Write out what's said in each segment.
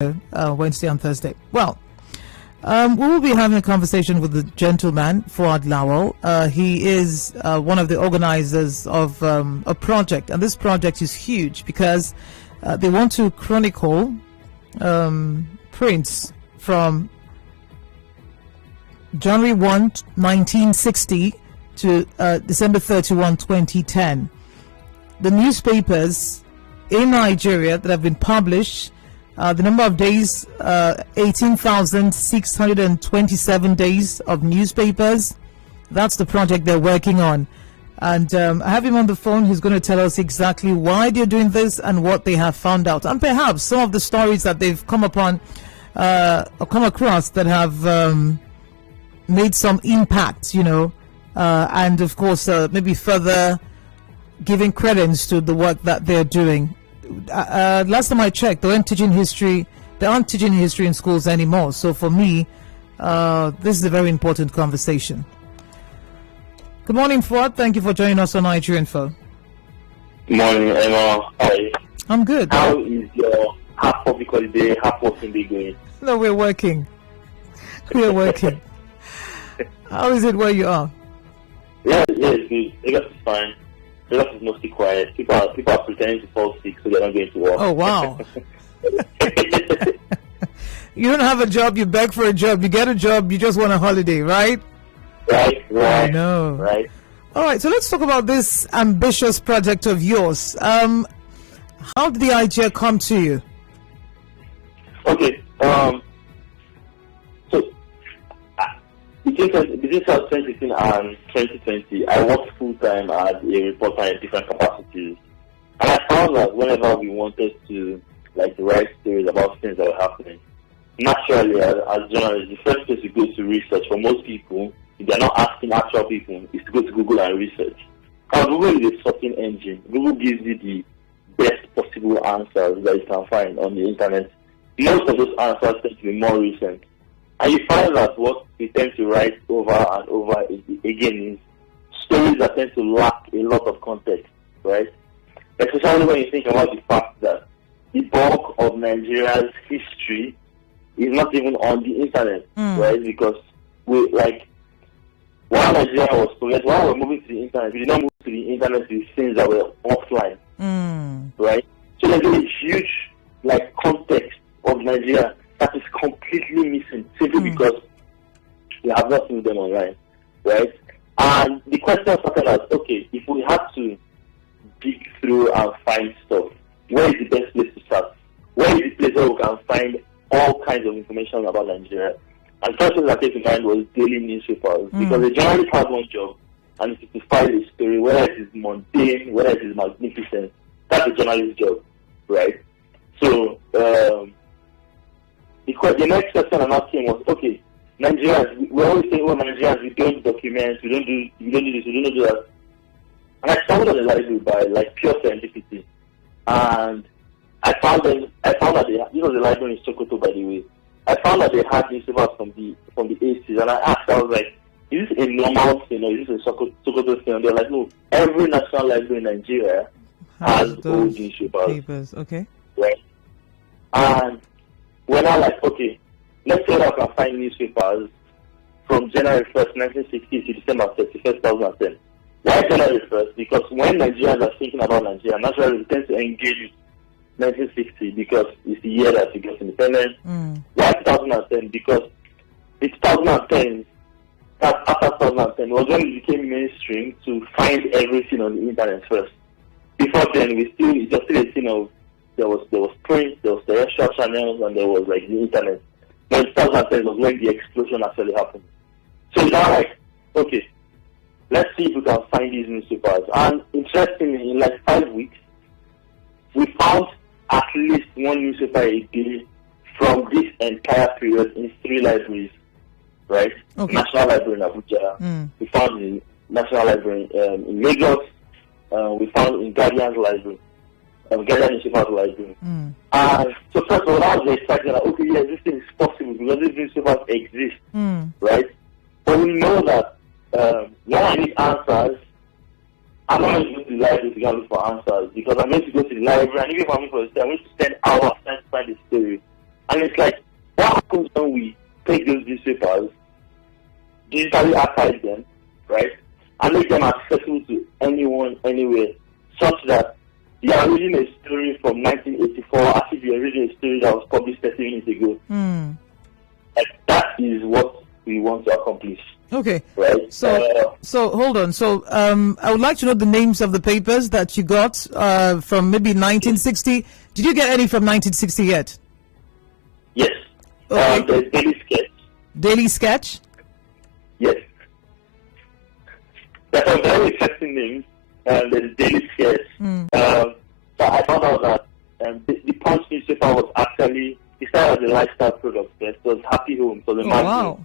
Wednesday and Thursday. Well, we will be having a conversation with the gentleman, Fuad Lawal. He is one of the organizers of a project, and this project is huge because they want to chronicle prints from January 1, 1960 to December 31, 2010. The newspapers in Nigeria that have been published, the number of days, 18,627 days of newspapers. That's the project they're working on. And I have him on the phone. He's going to tell us exactly why they're doing this and what they have found out. And perhaps some of the stories that they've come upon, or come across that have made some impact, and of course, maybe further giving credence to the work that they're doing. Last time I checked, they aren't teaching history in schools anymore. So for me, this is a very important conversation. Good morning, Fuad. Thank you for joining us on Nigerian Info. Good morning, Emma. Hi. I'm good. How is your half public holiday, half working day going? No, we're working. We're working. How is it where you are? Yeah, it's good. Lagos is fine. Lagos is mostly quiet. People are pretending to fall sick, so they're not going to work. Oh, wow. You don't have a job, you beg for a job. You get a job, you just want a holiday, right? Right. I know. Right. All right, so let's talk about this ambitious project of yours. How did the idea come to you? Okay. Between 2016 and 2020, I worked full-time as a reporter in different capacities. And I found that whenever we wanted to write stories about things that were happening, naturally, as journalists, the first place to go to research for most people, if they're not asking actual people, is to go to Google and research. And Google is a searching engine. Google gives you the best possible answers that you can find on the internet. Most of those answers tend to be more recent. And you find that what we tend to write over and over again is stories that tend to lack a lot of context, right? Especially when you think about the fact that the bulk of Nigeria's history is not even on the internet, right? Because while Nigeria was progressing, while we were moving to the internet, we did not move to the internet with things that were offline, right? So there's a huge context of Nigeria that is completely missing simply because we have not seen them online, right? And the question started as, okay, if we had to dig through and find stuff, where is the best place to start? Where is the place where we can find all kinds of information about Nigeria? And the first thing that came to mind was daily newspapers, because a journalist has one job, and it's to find a story, whether it is mundane, whether it is magnificent. That's a journalist's job, right? So, the next question I'm asking was, okay, Nigerians, we always say, Nigerians, we don't document, we don't do this, we don't do that. And I stumbled on the library by pure serendipity. And I found that this was a library in Sokoto, by the way. I found that they had newspapers from the 80s, and I asked, I was like, is this a normal thing, or is this a Sokoto thing? And they're like, no, every national library in Nigeria has old newspapers. Okay. Right. And when I okay, let's say I can find newspapers from January 1st, 1960 to December 31st, 2010. Why January 1st? Because when Nigerians are thinking about Nigeria, naturally we tend to engage with 1960 because it's the year that we got independence. Why 2010? Because it's 2010, after 2010 was when it became mainstream to find everything on the internet first. Before then, it was still a thing of there was print, there was terrestrial channels, and there was the internet. But in 2010 was when the explosion actually happened. So it's now okay, let's see if we can find these newspapers. And interestingly, in 5 weeks, we found at least one newspaper a day from this entire period in 3 libraries, right? Okay. National Library in Abuja. We found in National Library in Lagos. We found in Guardian's Library. Guardian Newspaper's Library. So first of all, that was exciting. Okay, yes, this thing is possible because these newspapers exist, right? But we know that when I need answers, I'm not going to go to the library to look for answers because I'm going to go to the library, and even if I'm going for a story, I'm going to spend hours trying to find a story. And it's like, what happens when we take those newspapers, digitally archive them, right, and make them accessible to anyone, anywhere, such that you are reading a story from 1984 as if you are reading a story that was published 30 minutes ago. Like, that is what we want to accomplish. Okay. Right? So hold on. So I would like to know the names of the papers that you got from maybe 1960. Did you get any from 1960 yet? Yes. Okay. There's Daily Sketch. Daily Sketch? Yes. There are some very interesting names. There's Daily Sketch. So I found out that the Punch newspaper was actually, it started as a lifestyle product. It was Happy Home. So the magazine. Wow.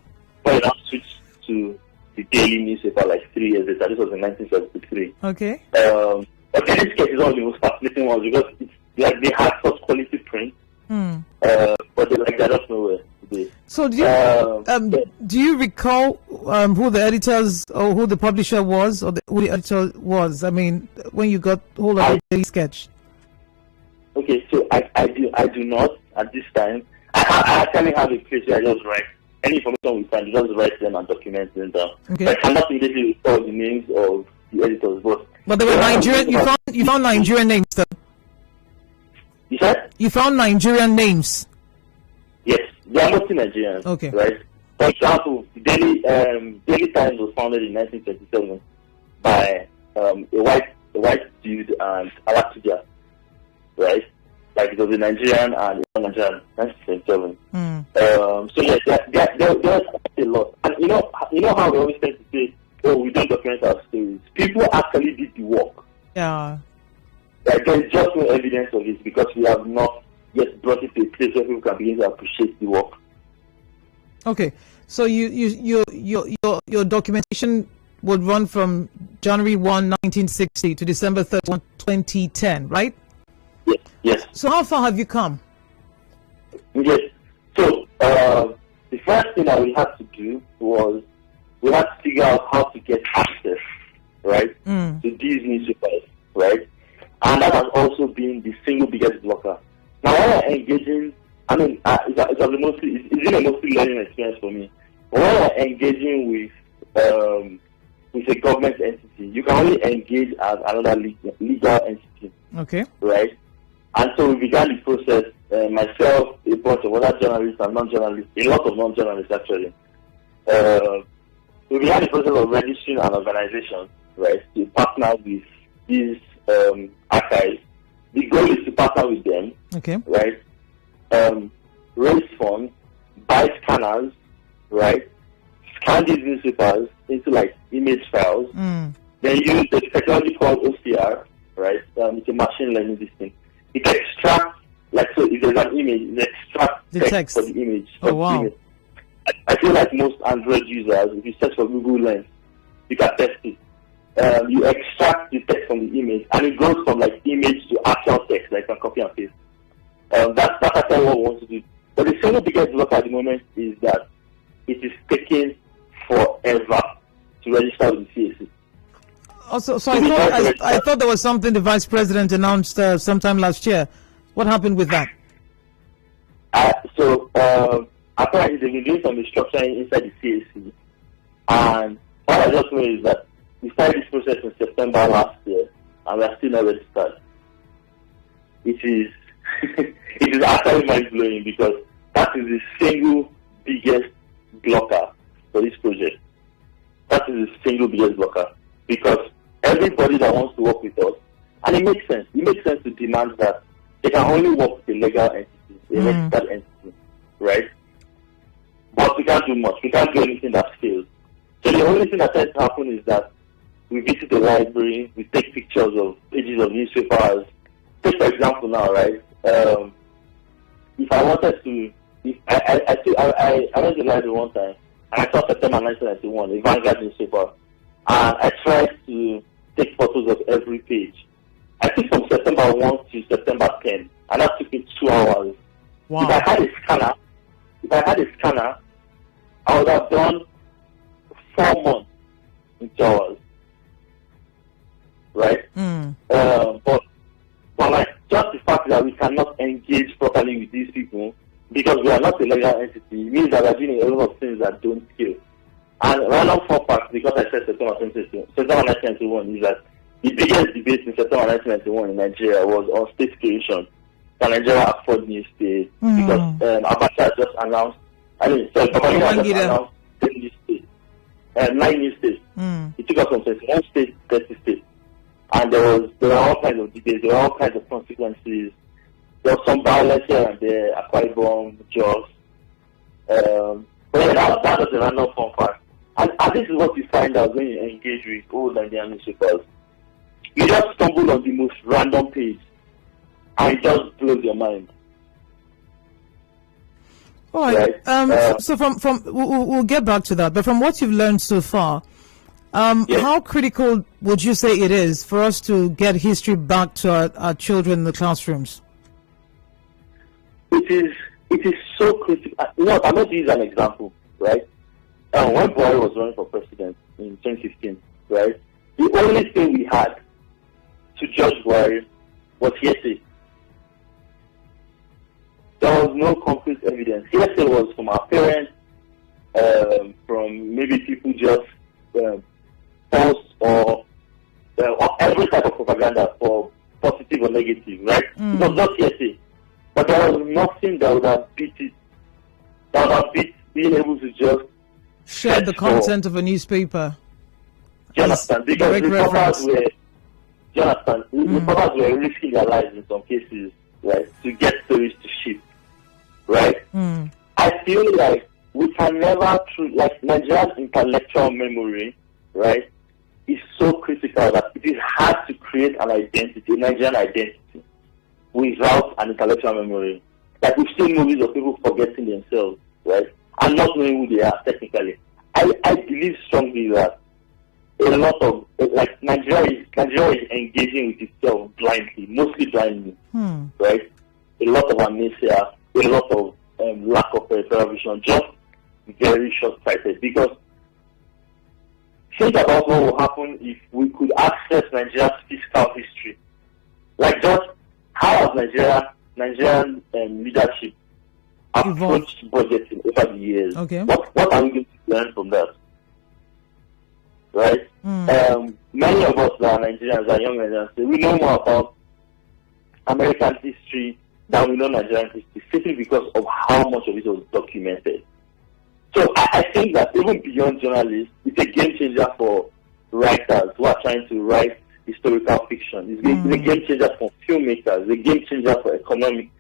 But it now switched to the daily newspaper like 3 years later. This was in 1973. Okay. But Daily Sketch is one of the most fascinating ones because it's like they had such quality print. But they're just nowhere today. So do you recall who the editors or who the publisher was or who the editor was? I mean, when you got hold of the Daily Sketch. Okay, so I do not at this time. I actually have a place where I just write any information we find, just write them and document them down. Okay. I cannot immediately recall the names of the editors, but they were Nigerian. You found Nigerian names, though. You said? You found Nigerian names. Yes, they are mostly Nigerians. Okay. Right. For example, Daily Times was founded in 1927 by a white dude and Alatuja. Right. Like it was a Nigerian and a Nigerian, 1927. So yes, there's a lot. And you know how we always tend to say, oh, we don't document our stories. People actually did the work. Yeah. Like there's just no evidence of this because we have not yet brought it to a place where people can begin to appreciate the work. Okay. So your documentation would run from January 1, 1960 to December 31, 2010, right? Yes. So how far have you come? Yes. So the first thing that we had to do was we had to figure out how to get access, right, to these newspapers, right? And that has also been the single biggest blocker. Now, when we're engaging, I mean, it's been a mostly learning experience for me. But when we're engaging with a government entity, you can only engage as another legal entity. Okay. Right? And so we began the process, myself, a bunch of other journalists and non-journalists, a lot of non-journalists actually. We began the process of registering an organization, right, to partner with these archives. The goal is to partner with them, okay, right, raise funds, buy scanners, right, scan these newspapers into like image files, then use the technology called OCR, right, it's a machine learning system. It extracts, like, so if there's an image, it extracts the text for the image. Oh, wow. I feel like most Android users, if you search for Google Lens, you can test it. You extract the text from the image, and it goes from, like, image to actual text, like, you can copy and paste. That's actually what we want to do. But the single biggest block at the moment is that it is taking forever to register with the CAC. Also, so I thought there was something the Vice President announced sometime last year. What happened with that? Apparently they've been doing some restructuring inside the CAC. And what I just know is that we started this process in September last year, and we are still not registered. It is actually mind-blowing because that is the single biggest blocker for this project. That is the single biggest blocker. Because everybody that wants to work with us, and it makes sense. It makes sense to demand that they can only work with a legal entity, a registered entity, right? But we can't do much. We can't do anything that fails. So the only thing that tends to happen is that we visit the library, we take pictures of pages of newspapers. Take for example now, right? If I wanted to, I went to the library one time and I saw September 1991, a Vanguard newspaper. And I tried to take photos of every page. I took from September 1 to September 10, and that took me 2 hours. Wow. If I had a scanner, I would have done 4 months in 2 hours. Right? But like just the fact that we cannot engage properly with these people because we are not a legal entity, it means that we are doing a lot of things that don't scale. And random fun fact, because I said September 1991, is that the biggest debate in September 1991 in Nigeria was on state creation. Can Nigeria afford new states? Because Abacha just announced, Babangida just announced 10 new states, 9 new states. It took us from 21 states to 30 states. And there were all kinds of debates, there were all kinds of consequences. There was some violence here and there, Akwa Ibom, Jos. But yeah, that was a random fun fact. And this is what you find out when you engage with old Nigerian newspapers. You just stumble on the most random page, and it just blows your mind. All right. Right? So we'll get back to that. But from what you've learned so far, how critical would you say it is for us to get history back to our children in the classrooms? It is so critical. I'm going to use an example, right? When Buhari was running for president in 2015, right, the only thing we had to judge Buhari was hearsay. There was no concrete evidence. Hearsay was from our parents, from maybe people just post or every type of propaganda, for positive or negative, right? It was not hearsay. But there was nothing that would have beat it, that would have beat being able to just share the content of a newspaper. Do you understand? Because reporters were risking their lives in some cases, right, to get stories to ship, right? I feel like we can never, like Nigeria's intellectual memory, right, is so critical that it is hard to create an identity, a Nigerian identity, without an intellectual memory. Like we've seen movies of people forgetting themselves, right, and not knowing who they are technically. I believe strongly that a lot of, like, Nigeria is engaging with itself blindly, mostly blindly, right? A lot of amnesia, a lot of lack of peripheral vision, just very short-sighted. Because think about what will happen if we could access Nigeria's fiscal history. Like, just how has Nigerian leadership approached budgeting over the years? Okay. What are we going to learn from that? Right? Many of us that are Nigerians, are young Nigerians, we know more about American history than we know Nigerian history, simply because of how much of it was documented. So I think that even beyond journalists, it's a game changer for writers who are trying to write historical fiction. It's a game changer for filmmakers, a game changer for economists,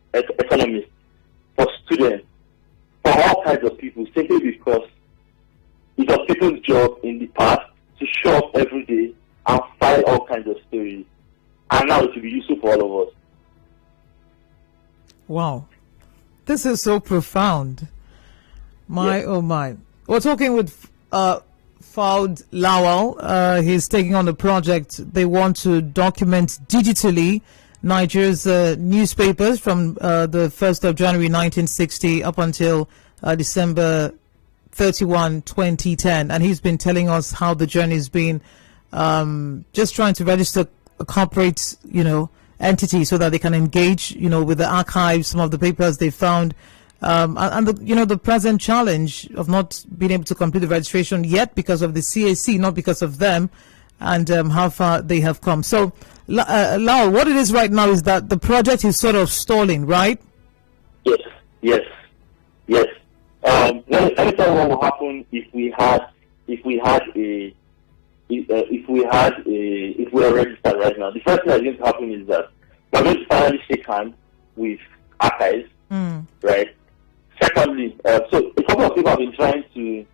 for students, for all kinds of people, simply because it was people's job in the past to show up every day and file all kinds of stories. And now it will be useful for all of us. Wow. This is so profound. Oh my. We're talking with Fouad Lawal. He's taking on the project. They want to document digitally Nigeria's newspapers from the 1st of January 1960 up until December 31, 2010. And he's been telling us how the journey's been, just trying to register a corporate, entity so that they can engage, with the archives, some of the papers they found. And the present challenge of not being able to complete the registration yet because of the CAC, not because of them, and how far they have come. So, Lawal, what it is right now is that the project is sort of stalling, right? Yes. Let me tell you what will happen if we are registered right now. The first thing that's going to happen is that we're going to finally shake hands with archives, right? Secondly, so a couple of people have been trying to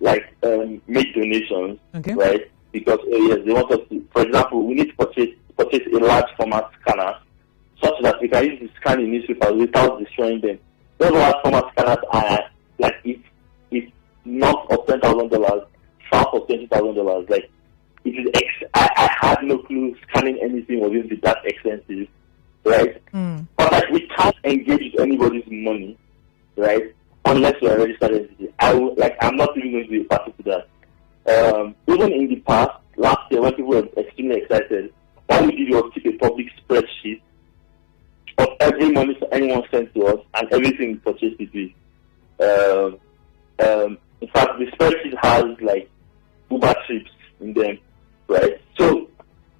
make donations, right? Because they want us to. For example, we need to purchase a large format scanner, such that we can use to scan the newspapers without destroying them. Those large format scanners are it's north of $10,000, south of $20,000. Like, I had no clue scanning anything was going to be that expensive, right? But we can't engage with anybody's money, right? Unless we are registered entity. I'm not even going to be a party to that. Even in the past, last year, when people were extremely excited, what we did was keep a public spreadsheet of every money anyone sends to us and everything we purchase it with. In fact, the spreadsheet has like Uber trips in them, right? So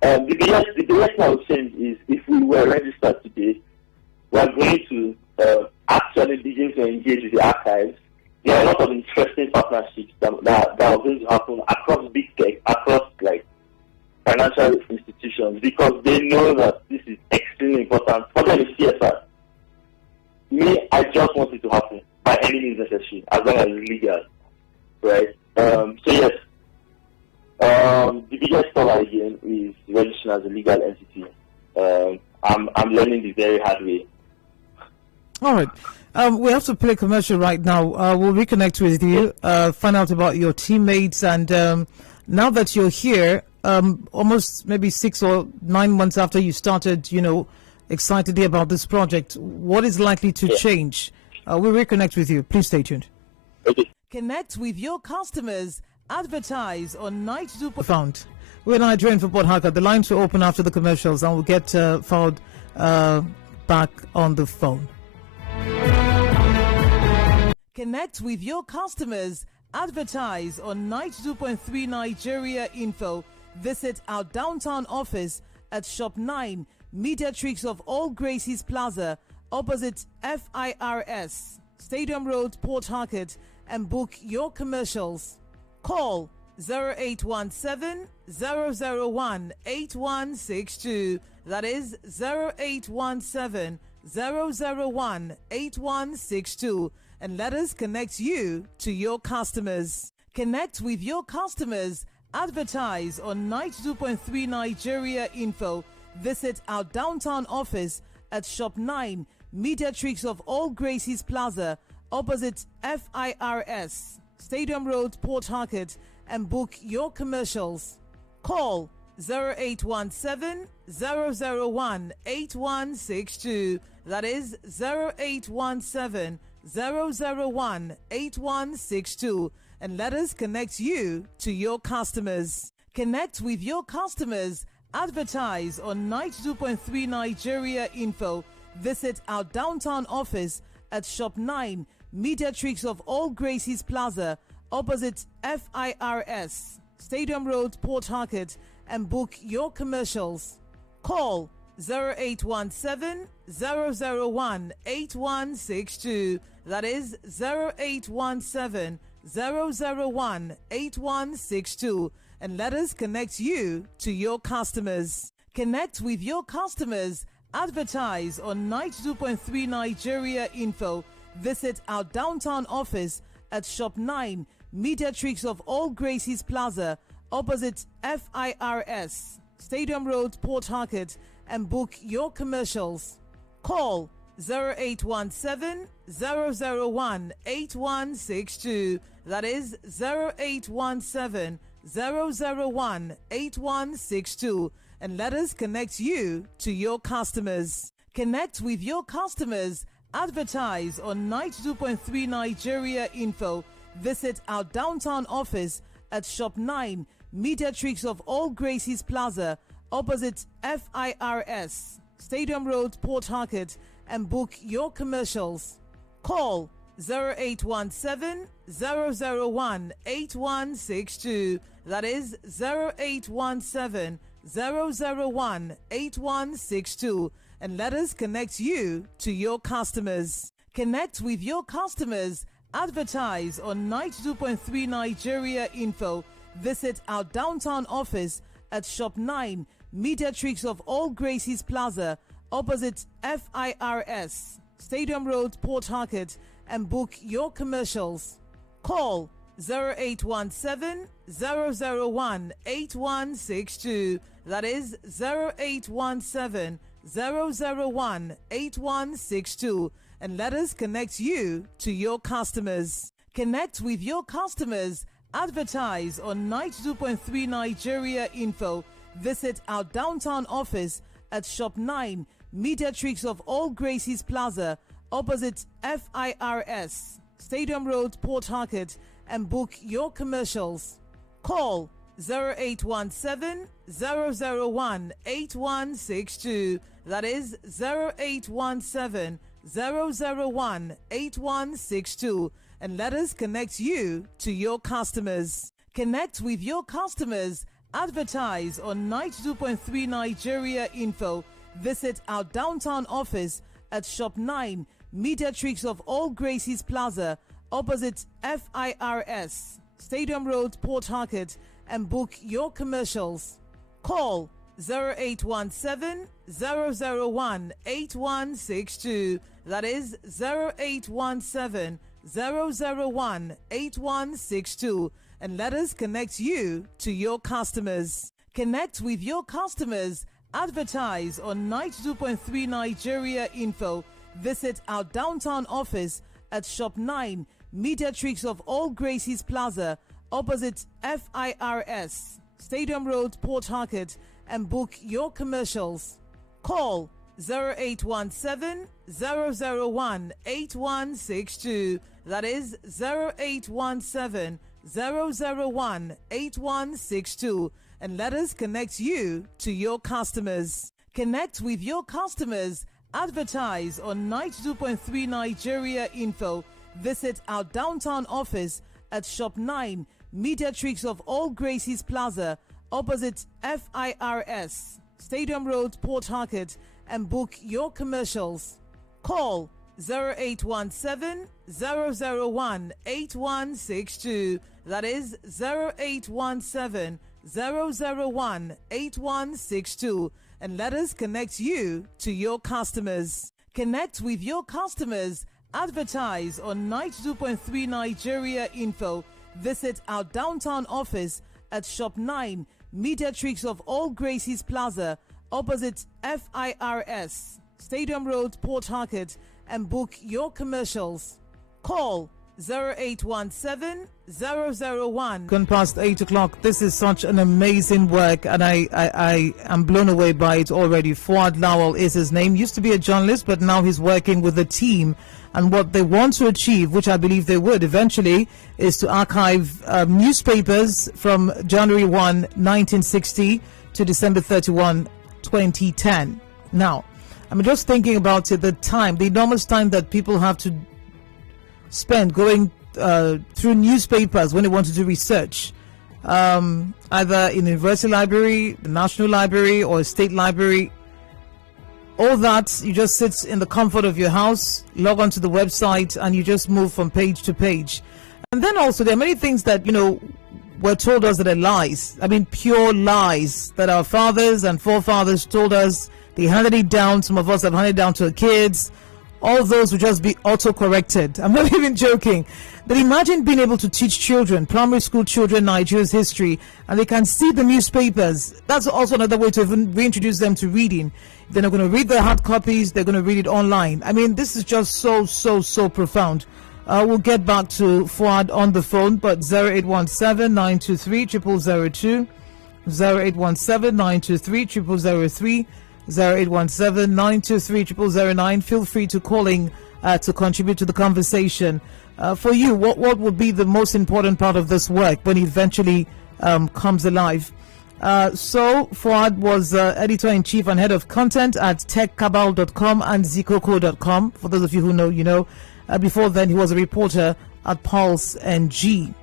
the biggest thing I would change is if we were registered today, we are going to actually begin to engage with the archives. There are a lot of interesting partnerships that are going to happen across big tech, across like financial institutions, because they know that this is extremely important. For them, it's CSR. Me, I just want it to happen by any means necessary, as long as it's legal, right? So yes, the biggest stop again is registering as a legal entity. I'm learning the very hard way. All right. We have to play commercial right now. We'll reconnect with you, find out about your teammates, and now that you're here, almost maybe 6 or 9 months after you started, excitedly about this project, what is likely to change? We'll reconnect with you. Please stay tuned. Okay. Connect with your customers. Advertise on Night Super Found. We're Nigerian for Port Harcourt. The lines will open after the commercials, and we'll get Fawad back on the phone. Connect with your customers. Advertise on 92.3 Nigeria Info. Visit our downtown office at Shop 9, Mediatrix of All Gracies Plaza, opposite FIRS, Stadium Road, Port Harcourt, and book your commercials. Call 0817 001 8162. That is 0817 001 8162. And let us connect you to your customers. Connect with your customers. Advertise on 92.3 Nigeria Info. Visit our downtown office at Shop 9, Mediatrix of All Gracies Plaza, opposite FIRS, Stadium Road, Port Harcourt, and book your commercials. Call 0817 001 8162. That is 0817 001 8162. And let us connect you to your customers. Connect with your customers. Advertise on 92.3 Nigeria Info. Visit our downtown office at Shop 9, Mediatrix of All Gracies Plaza, opposite FIRS, Stadium Road, Port Harcourt, and book your commercials. Call 0817 001 8162. That is 0817 001 8162. And let us connect you to your customers. Connect with your customers. Advertise on 92.3 Nigeria Info. Visit our downtown office at Shop 9, Mediatrix of All Gracies Plaza, opposite FIRS, Stadium Road, Port Harcourt, and book your commercials. Call 0817 001 8162. That is 0817 001 8162. And let us connect you to your customers. Connect with your customers. Advertise on 92.3 Nigeria Info. Visit our downtown office at Shop 9, Mediatrix of All Gracies Plaza, opposite FIRS, Stadium Road, Port Harcourt, and book your commercials. Call 0817 001 8162. That is 0817 001 8162. And let us connect you to your customers. Connect with your customers. Advertise on 92.3 Nigeria Info. Visit our downtown office at Shop 9, Mediatrix of All Gracies Plaza, opposite FIRS, Stadium Road, Port Harcourt, and book your commercials. Call 0817 001 8162. That is 0817 001 8162. And let us connect you to your customers. Connect with your customers. Advertise on 92.3 Nigeria Info. Visit our downtown office at Shop 9, Mediatrix of All Gracies Plaza, opposite FIRS, Stadium Road, Port Harcourt, and book your commercials. Call 0817 001 8162. That is 0817 001 8162. And let us connect you to your customers. Connect with your customers. Advertise on 92.3 Nigeria Info. Visit our downtown office at Shop 9, Mediatrix of All Gracies Plaza, opposite FIRS, Stadium Road, Port Harcourt, and book your commercials. Call 0817 001 8162. That is 0817 001 8162. And let us connect you to your customers. Connect with your customers. Advertise on 92.3 Nigeria Info. Visit our downtown office at Shop 9, Mediatrix of All Gracies Plaza, opposite FIRS, Stadium Road, Port Harcourt, and book your commercials. Call 0817 001 8162. That is 0817 001 8162. And let us connect you to your customers. Connect with your customers. Advertise on 92.3 Nigeria Info. Visit our downtown office at Shop 9, Mediatrix of All Gracies Plaza, opposite FIRS, Stadium Road, Port Harcourt, and book your commercials. Call 0817 001 8162. That is 0817 001 8162. And let us connect you to your customers. Connect with your customers. Advertise on 92.3 Nigeria Info. Visit our downtown office at Shop 9, Mediatrix of All Gracies Plaza, opposite FIRS, Stadium Road, Port Harcourt, and book your commercials. Call 0817 001. Gone past 8 o'clock. This is such an amazing work, and I am blown away by it already. Fuad Lawal is his name. Used to be a journalist, but now he's working with a team. And what they want to achieve, which I believe they would eventually, is to archive newspapers from January 1, 1960 to December 31, 2010. Now, I'm just thinking about it, the enormous time that people have to spend going through newspapers when they want to do research, either in the university library, the national library, or a state library. All that, you just sit in the comfort of your house, log onto the website, and you just move from page to page. And then also, there are many things that, were told us that are lies. I mean, pure lies that our fathers and forefathers told us. They handed it down. Some of us have handed it down to our kids. All those will just be auto-corrected. I'm not even joking. But imagine being able to teach children, primary school children, Nigeria's history, and they can see the newspapers. That's also another way to even reintroduce them to reading. They're not going to read the hard copies. They're going to read it online. I mean, this is just so profound. We'll get back to Fuad on the phone, but 0817-923-0002, 0817-923-0003, 0817-923-0009. Feel free to calling to contribute to the conversation. For you, what would be the most important part of this work when it eventually comes alive? So Fuad was editor-in-chief and head of content at techcabal.com and zikoko.com. For those of you who know, you know. Before then, he was a reporter at Pulse NG.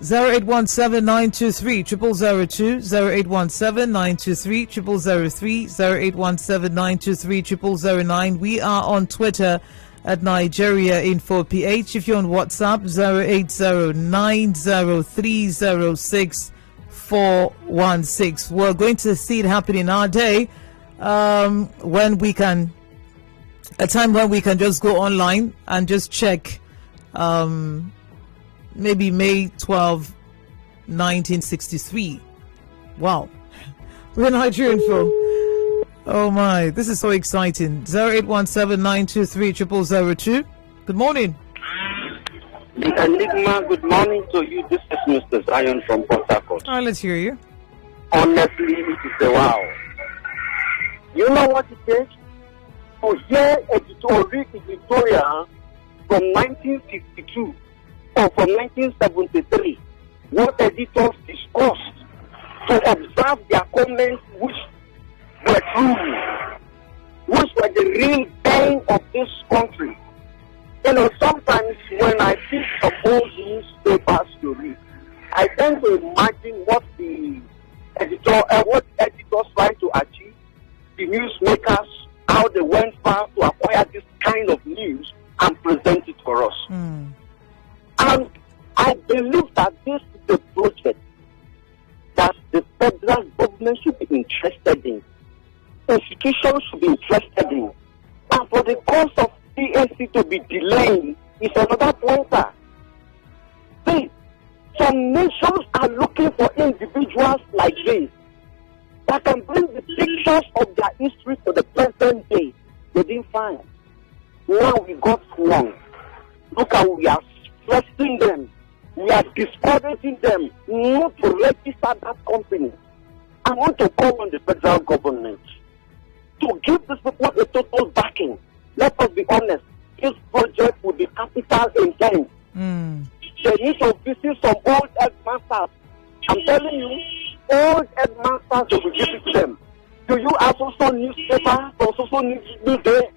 0817-923-0002, 0817-923-0003, 0817-923-0009. We are on Twitter at Nigeria Info PH. If you're on WhatsApp, 080-903-06-416. We're going to see it happen in our day when we can, a time when we can just go online and just check maybe May 12, 1963. Wow. We're Nigerian Info. Oh my, this is so exciting. 0817-923-0002. Good morning. The Enigma, good morning to you. This is Mr. Zion from Port Harcourt. All right, let's hear you. Honestly, it is a wow. You know what it takes to hear editorial from 1952 or from 1973, what editors discussed to observe their comments, which were true, which were the real pain of this country. You know, sometimes when I see some old newspapers to read, I tend to imagine what the what editors try to achieve, the newsmakers, how they went far to acquire this kind of news and present it for us. And I believe that this is a project that the federal government should be interested in, institutions should be interested in, and for the cost of PSC to be delaying is another pointer. See, some nations are looking for individuals like this that can bring the pictures of their history to the present day. They didn't find. Now we got wrong. Look how we are stressing them. We are discouraging them not to register that company. I want to call on the federal government to give these people a total backing. Let us be honest. This project will be capital intense. They need to visit some old headmasters. I'm telling you, old headmasters, they will give it to them. Do you have also newspaper or also newsday?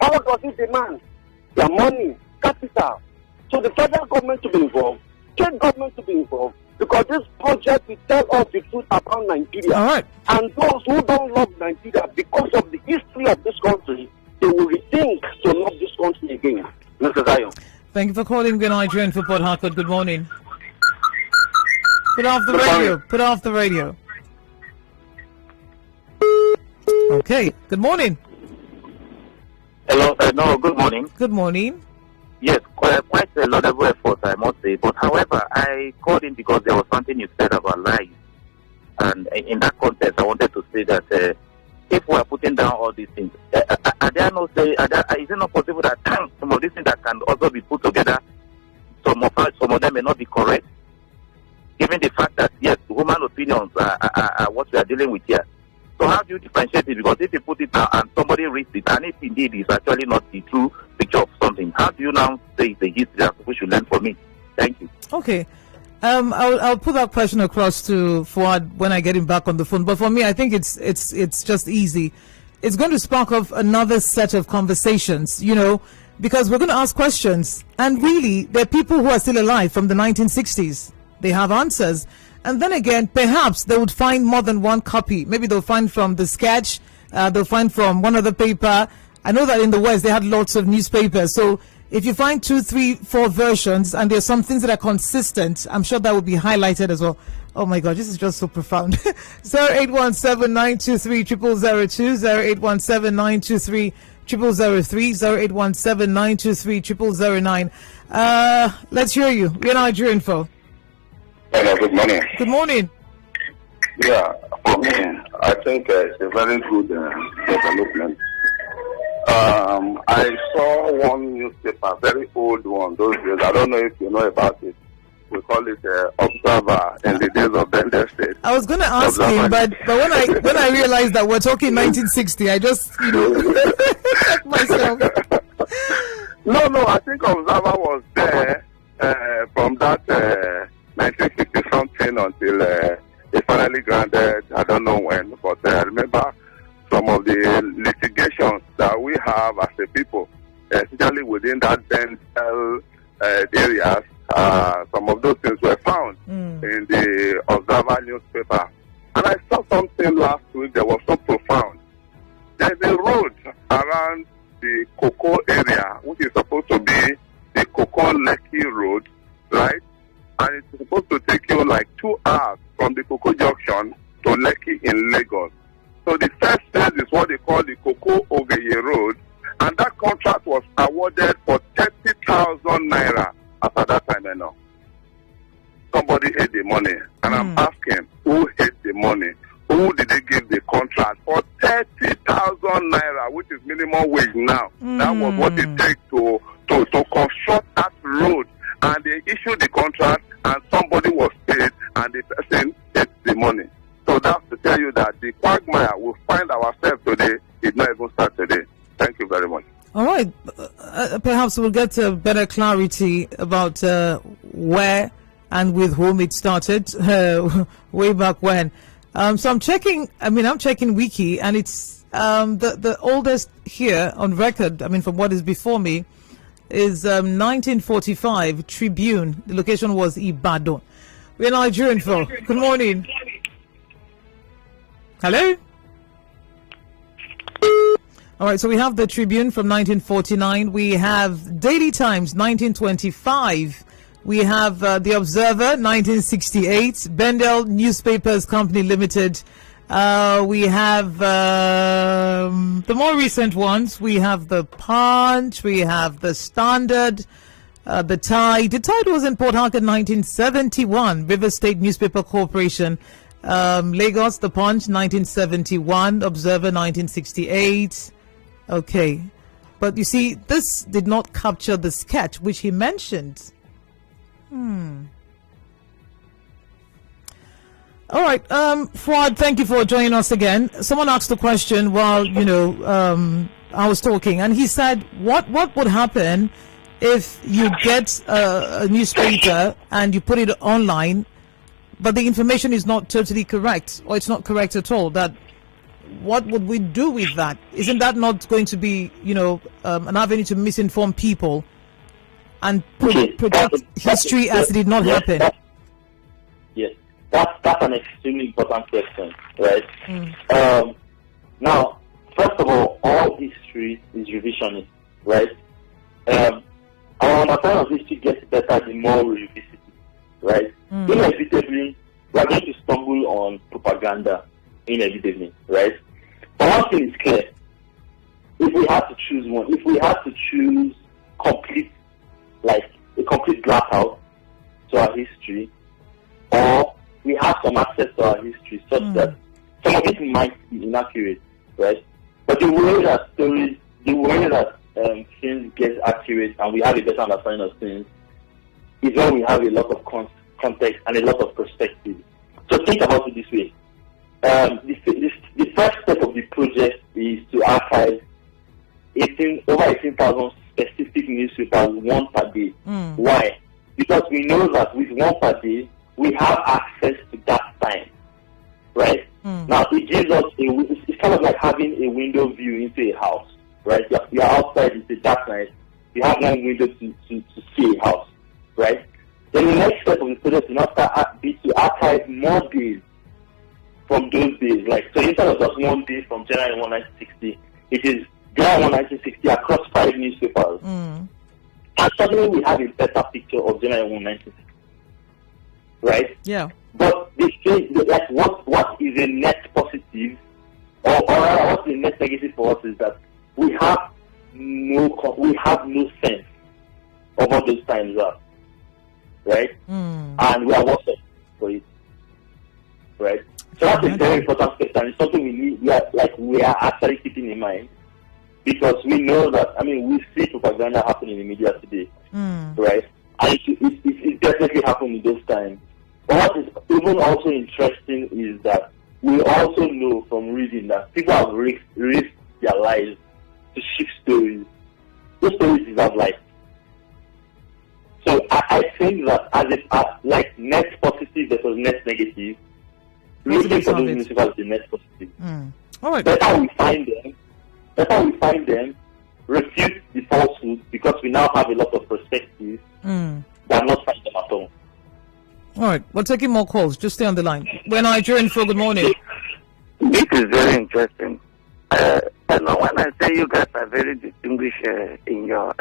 How does it demand? Their money, capital. So the federal government to be involved, state government to be involved, because this project will tell us the truth about Nigeria. All right. And those who don't love Nigeria because of the history of this country, they will rethink to love this country again. Mr. Zion. Thank you for calling the Nigerian for Port Harcourt. Good morning. Put off the radio. Put off the radio. Okay. Good morning. Hello. No, good morning. Good morning. Yes, quite a laudable effort, I must say. But however, I called in because there was something you said about lies. And in that context, I wanted to say that if we are putting down all these things, is it not possible that some of these things that can also be put together, some of them may not be correct, given the fact that, yes, human opinions are what we are dealing with here. So how do you differentiate it? Because if you put it down and somebody reads it, and if indeed it's actually not the true picture of something, how do you now say it's a history that we should learn from it? Thank you. Okay. I'll put that question across to Fuad when I get him back on the phone. But for me, I think it's just easy. It's going to spark off another set of conversations, you know, because we're going to ask questions. And really, there are people who are still alive from the 1960s. They have answers. And then again, perhaps they would find more than one copy. Maybe they'll find from the sketch. They'll find from one other paper. I know that in the West, they had lots of newspapers. So if you find 2, 3, 4 versions and there's some things that are consistent, I'm sure that will be highlighted as well. Oh my God, this is just so profound. 0817-923-0002, 0817-923-0003, 0817-923-0009. Let's hear you. We're Nigerian info. Hello, good morning. Good morning. Yeah, for me, I think it's a very good development. I saw one newspaper, very old one, those days. I don't know if you know about it. We call it Observer in the days of Bender State. I was going to ask him, but when I realized that we're talking 1960, I just, checked myself. No, I think Observer was there from that 1960 something until they finally granted, I don't know when, but I remember some of the litigations that we have as a people, especially within that dental areas. Some of those things were found in the Observer newspaper. And I saw something last week that was so profound. There's a road around the Cocoa area, which is supposed to be the Cocoa-Lekki Road, right? And it's supposed to take you like 2 hours from the Cocoa Junction to Lekki in Lagos. So the first phase is what they call the Cocoa Ogeye Road, and that contract was awarded for 30,000 naira as at that time. You know, somebody ate the money, and I'm asking, who ate the money? Who did they give the contract for 30,000 naira, which is minimum wage now? That was what it takes to construct that road, and they issued the contract, and somebody was paid, and the person ate the money. So that's to tell you that the quagmire we find ourselves today did not even start today. Thank you very much. All right. Perhaps we'll get better clarity about where and with whom it started way back when. So I'm checking Wiki, and it's the oldest here on record, from what is before me, is 1945 Tribune. The location was Ibadan. We're Nigerian for. Good morning. Hello? All right, so we have the Tribune from 1949. We have Daily Times, 1925. We have the Observer, 1968. Bendel Newspapers Company Limited. We have the more recent ones. We have the Punch. We have the Standard. The Tide. The Tide was in Port Harcourt, 1971. River State Newspaper Corporation. Lagos, the Punch, 1971. Observer, 1968. Okay. But you see, this did not capture the sketch which he mentioned. All right. Fuad, thank you for joining us again. Someone asked a question while, I was talking, and he said, what would happen if you get a newspaper and you put it online, but the information is not totally correct, or it's not correct at all? What would we do with that? Isn't that not going to be, an avenue to misinform people and project history as it did not happen? Yes, that's an extremely important question, right? Now, first of all history is revisionist, right? Our understanding of history gets better the more we revisit it, right? Inevitably, we are going to stumble on propaganda, inevitably, right? But one thing is clear: if we had to choose one, if we had to choose a complete blackout to our history, or we have some access to our history such that some of it might be inaccurate, right? But the way that things get accurate and we have a better understanding of things is when we have a lot of context and a lot of perspective. So think about it this way. The first step of the project is to archive over 18,000 specific newspapers, one per day. Why? Because we know that with one per day, we have access to that time, right? Now, it gives us it's kind of like having a window view into a house, right? You are outside, it's a dark night, you have one window to see a house, right? Then the next step of the project is to archive more days from those days. Like, so instead of just one day from January 1, 1960, it is January 1, 1960 across 5 newspapers. And suddenly we have a better picture of January 1, 1960. Right? Yeah. But the thing, like, what is a net positive, or what is a net negative for us is that we have no sense of what those times are. Right? And we are watching for it. Right? So that's a very important step, and it's something we are actually keeping in mind, because we know that, we see propaganda happening in the media today, right? And it definitely happened in those times. But what is even also interesting is that we also know from reading that people have risked their lives to shift stories. Those stories deserve life. So I think that as net positive versus net negative, looking for those newspapers is net positive. All right. Better we find them, refute the falsehood, because we now have a lot of perspective, than not find them at all. All right, we're taking more calls. Just stay on the line. We're Nigerian for. Good morning. This is very interesting. When I say you guys are very distinguished in your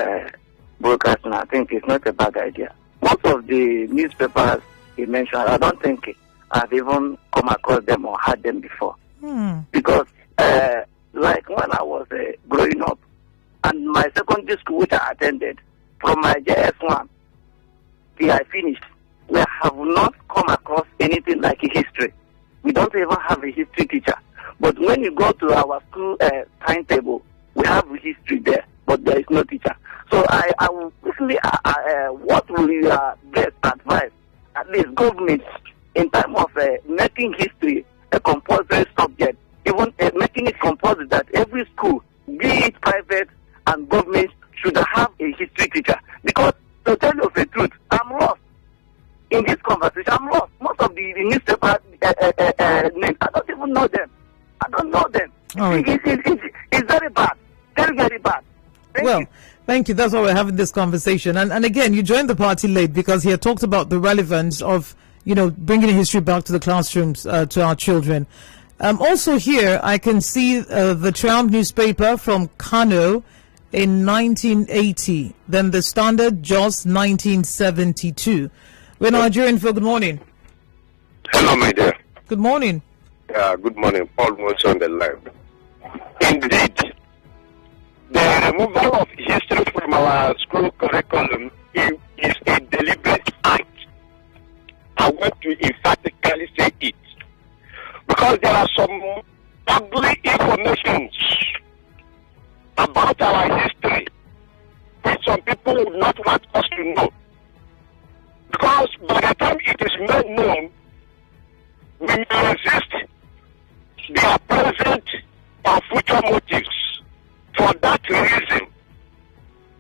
broadcasting, I think it's not a bad idea. Most of the newspapers you mentioned, I don't think I've even come across them or had them before. Because, like when I was growing up, and my secondary school which I attended, from my JS1 till I finished, we have not come across anything like a history. We don't even have a history teacher. But when you go to our school timetable, we have history there, but there is no teacher. So I will quickly, what will you best advise, at least government, in terms of making history a compulsory subject, even making it compulsory that every school, be it private and government, should have a history teacher. Because to tell you the truth, I'm lost in this country. thank you. That's why we're having this conversation. And again, you joined the party late because he had talked about the relevance of, bringing history back to the classrooms, to our children. Also here, I can see the Triumph newspaper from Kano in 1980. Then the Standard, Jos, 1972. We're Nigerian for good morning. Hello, my dear. Good morning. Good morning. Paul was on the line. Indeed, the removal of history from our school curriculum is a deliberate act. I want to emphatically say it. Because there are some ugly information about our history which some people would not want us to know. Because by the time it is made known, we may resist their present or future motives. For that reason,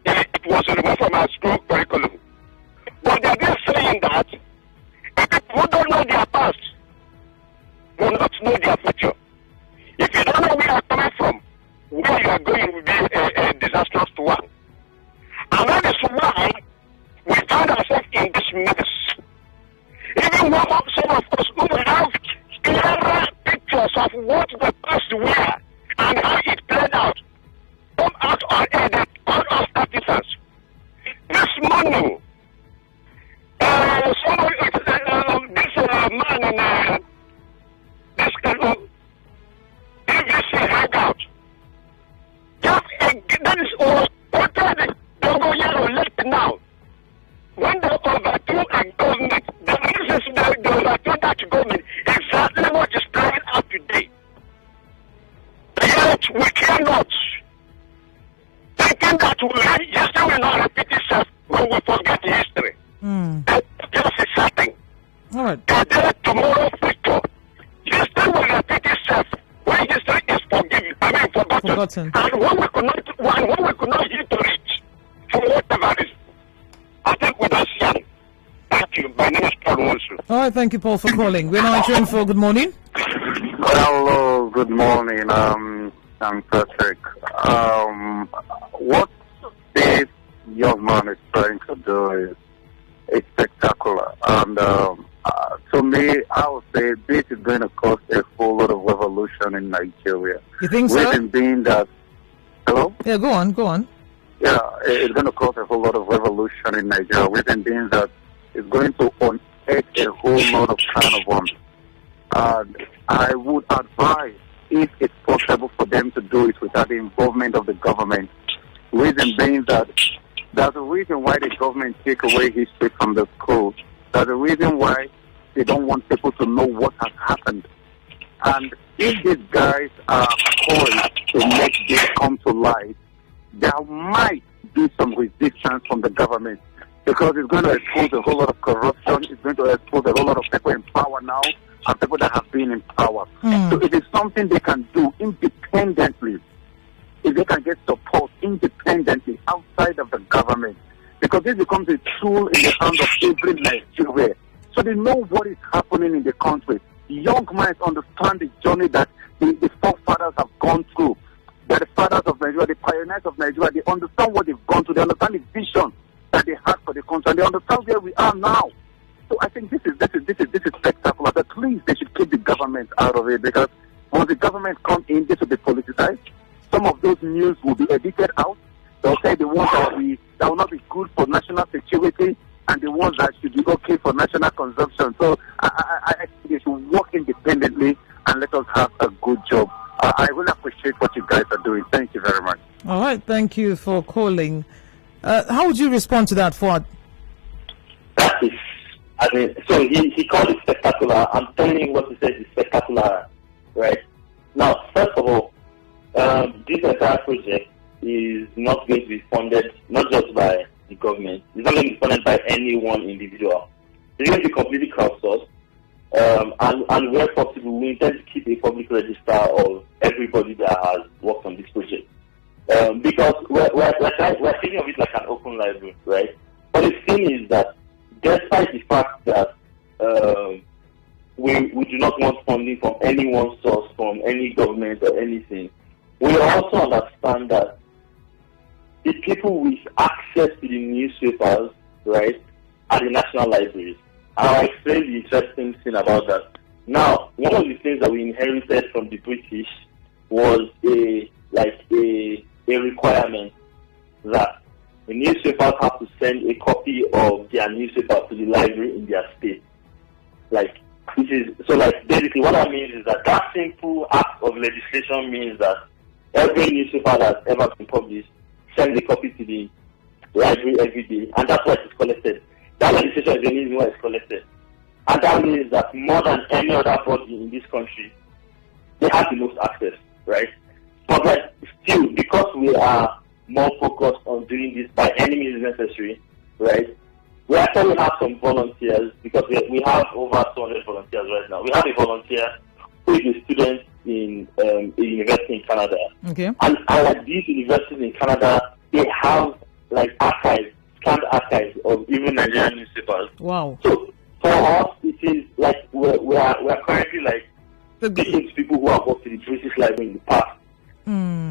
it was removed from our school curriculum. But they are just saying that if people don't know their past, will not know their future. If you don't know where you are coming from, where you are going will be a disastrous one. And that is why we find ourselves in this mess. Even when some of us who have clearer pictures of what the past were and how it played out, come out unaided, out of artifacts. This morning, this man in this PVC hangout, that is all quoted Dogo Yellow left now. When they overthrew a government, the reasons they overthrew that government exactly what is playing out today. Yet we cannot. Thinking that history will not repeat itself when we forget history. That just is something. All right. Today, tomorrow, future. History will repeat itself when history is forgotten. And when we could not hit to reach for whatever reason. I think we don't see it. Thank you. My name is Paul Wonsu. All right, thank you, Paul, for calling. We're Nigerian for good morning. Hello, good morning. I'm Patrick. What this young man is trying to do is spectacular. And to me, I would say this is going to cause a whole lot of revolution in Nigeria. You think so? Reason being that... Hello? Yeah, go on. Yeah, it's going to cause a whole lot of revolution in Nigeria. Reason being that it's going to unearth a whole lot of kind of ones. And I would advise, if it's possible for them to do it without the involvement of the government, reason being that there's a reason why the government take away history from the schools. There's a reason why they don't want people to know what has happened. And if these guys are poised to make this come to light, there might be some resistance from the government, because it's going to expose a whole lot of corruption. It's going to expose a whole lot of people in power now and people that have been in power. So it is something they can do independently. If they can get support independently outside of the government, because this becomes a tool in the hand of every Nigerian. So they know what is happening in the country. Young minds understand the journey that the forefathers have gone through. They're the fathers of Nigeria, the pioneers of Nigeria. They understand what they've gone through. They understand the vision that they had for the country, and they understand where we are now. So I think this is spectacular. At least they should keep the government out of it, because once the government comes in, this will be politicized. Some of those news will be edited out. They'll say the ones that will not be good for national security, and the ones that should be okay for national consumption. So I think they should work independently and let us have a good job. I really appreciate what you guys are doing. Thank you very much. All right, thank you for calling. How would you respond to that, Fuad? That is, so he called it spectacular. I'm telling you what he says is spectacular, right? Now, first of all, this entire project is not going to be funded, not just by the government. It's not going to be funded by any one individual. It's going to be completely crowdsourced. And where possible, we intend to keep a public register of everybody that has worked on this project. Because we're thinking of it like an open library, right? But the thing is that despite the fact that we do not want funding from any one source, from any government or anything, we also understand that the people with access to the newspapers, right, are the national libraries. And I'll explain the interesting thing about that. Now, one of the things that we inherited from the British was a requirement that the newspapers have to send a copy of their newspaper to the library in their state. Basically what that means is that simple act of legislation means that every newspaper that's ever been published sends a copy to the library every day, and that's why it's collected. That legislation is the reason why it's collected. And that means that more than any other body in this country, they have the most access, right? But still, because we are more focused on doing this by any means necessary, right? We actually have some volunteers, because we have over 200 volunteers right now. We have a volunteer who is a student in a university in Canada. Okay. And these universities in Canada, they have archives, scanned archives of even Nigerian newspapers. Wow. So for us, it is we are currently speaking to people who have worked in the British Library in the past.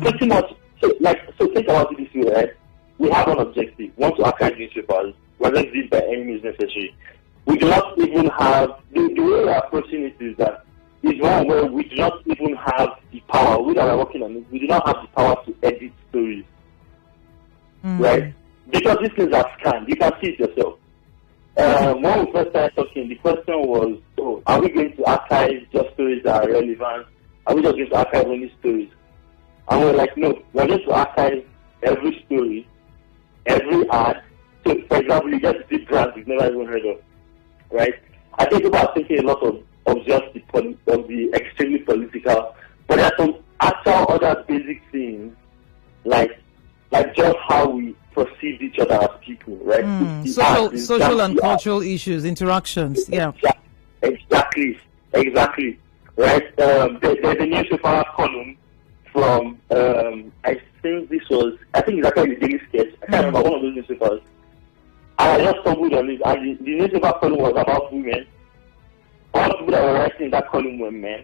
Pretty much. So think about it this way, right? We have an objective. We want to archive newspapers, whether this by any means necessary. We do not even have the way we are approaching it is that is one where we do not even have the power. We that are working on it, we do not have the power to edit stories, right? Because these things are scanned. You can see it yourself. When we first started talking, the question was, are we going to archive just stories that are relevant? Are we just going to archive only stories? And we're like, no, we're going to archive every story, every ad. So, for example, you get big brands you've never even heard of, right? I think about thinking a lot of just the extremely political, but there are some actual other basic things, like just how we perceive each other as people, right? Social and cultural issues, interactions, yeah. Exactly, right? There's a newspaper column from, I think it's actually the Daily Sketch. I can't remember, one of those newspapers. And I just stumbled on it, and the newspaper column was about women. All the people that were writing in that column were men.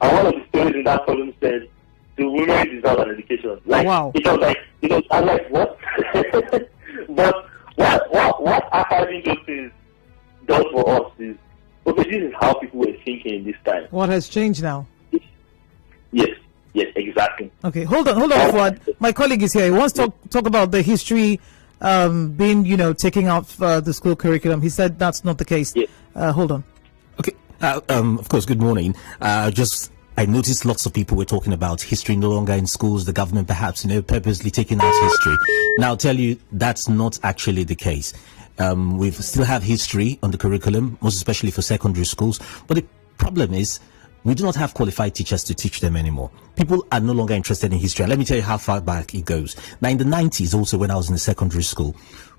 And one of the stories in that column said, the women deserve an education. Wow. I'm like, what? But what archiving those things does for us is, okay, this is how people were thinking in this time. What has changed now? Yes, exactly. Okay, hold on, Fuad. My colleague is here. He wants to talk about the history being, taking out the school curriculum. He said that's not the case. Yes. Hold on. Okay. Of course, good morning. I noticed lots of people were talking about history no longer in schools, the government perhaps, purposely taking out history. Now, I'll tell you, that's not actually the case. We still have history on the curriculum, most especially for secondary schools. But the problem is, we do not have qualified teachers to teach them anymore. People are no longer interested in history. And let me tell you how far back it goes. Now, in the 90s, also when I was in the secondary school,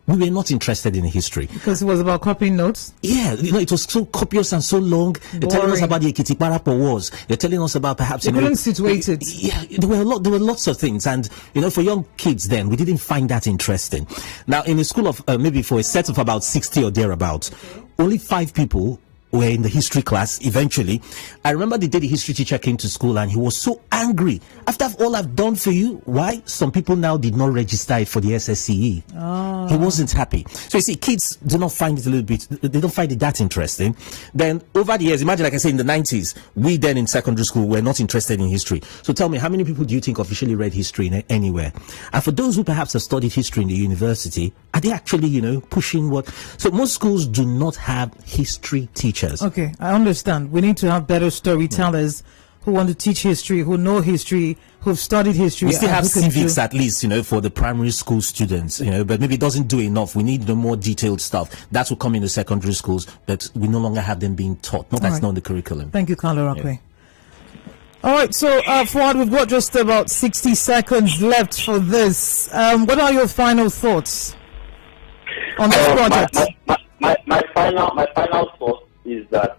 we were not interested in history. Because it was about copying notes? Yeah, it was so copious and so long. They're telling us about the Ekiti-Parapo wars. They're telling us about perhaps... They couldn't situate it. Yeah, there were lots of things. And, for young kids then, we didn't find that interesting. Now, in a school of, maybe for a set of about 60 or thereabouts, only 5 people were in the history class eventually. I remember the day the history teacher came to school and he was so angry. After all I've done for you, why? Some people now did not register it for the SSCE. Oh. He wasn't happy. So you see, kids do not find it they don't find it that interesting. Then over the years, imagine, like I said, in the 90s, we then in secondary school were not interested in history. So tell me, how many people do you think officially read history anywhere? And for those who perhaps have studied history in the university, are they actually, pushing what? So most schools do not have history teachers. Okay, I understand. We need to have better storytellers who want to teach history, who know history, who've studied history. We still have civics at least, for the primary school students, but maybe it doesn't do enough. We need the more detailed stuff. That will come in the secondary schools, but we no longer have them being taught. No, that's not in the curriculum. Thank you, Carlo Rakwe. Yeah. All right, so Fuad, we've got just about 60 seconds left for this. What are your final thoughts on this project? My final thought is that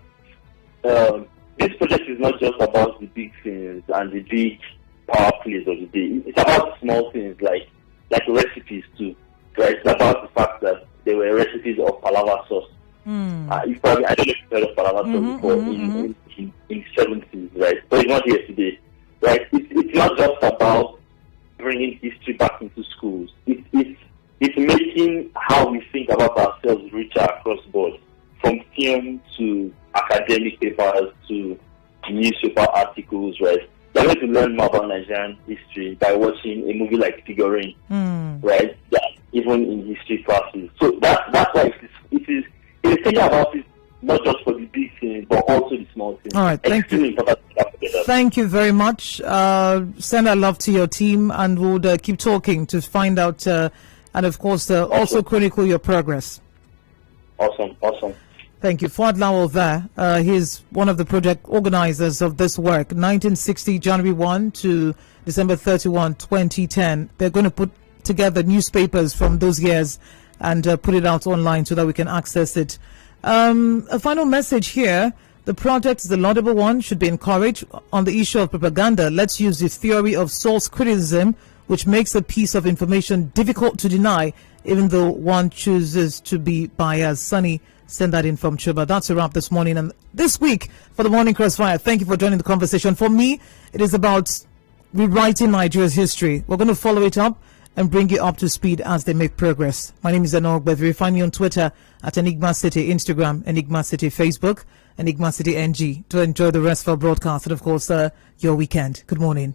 this project is not just about the big things and the big power plays of the day. It's about small things like recipes too, right? It's about the fact that there were recipes of palava sauce. I don't know if you've heard of palava sauce before in the 70s, right? But it's not here today, right? It's not just about bringing history back into schools. It's making how we think about ourselves richer across board, from film to academic papers to newspaper articles, right? You're going to learn more about Nigerian history by watching a movie like Figurine, right? Yeah, even in history classes. So that's why it is thinking about it not just for the big things, but also the small things. All right, thank you. Thank you very much. Send our love to your team, and we'll keep talking to find out, and of course, also chronicle your progress. Awesome. Thank you. Fuad Lawal there. He's one of the project organizers of this work. 1960, January 1 to December 31, 2010. They're going to put together newspapers from those years and put it out online so that we can access it. A final message here. The project is a laudable one, should be encouraged. On the issue of propaganda, let's use the theory of source criticism, which makes a piece of information difficult to deny, even though one chooses to be biased. Sunny, send that in from Chuba. That's a wrap this morning. And this week for the Morning Crossfire, thank you for joining the conversation. For me, it is about rewriting Nigeria's history. We're going to follow it up and bring you up to speed as they make progress. My name is Enoch Bedri. Find me on Twitter at Enigma City, Instagram, Enigma City, Facebook, Enigma City NG. To enjoy the rest of our broadcast and, of course, your weekend. Good morning.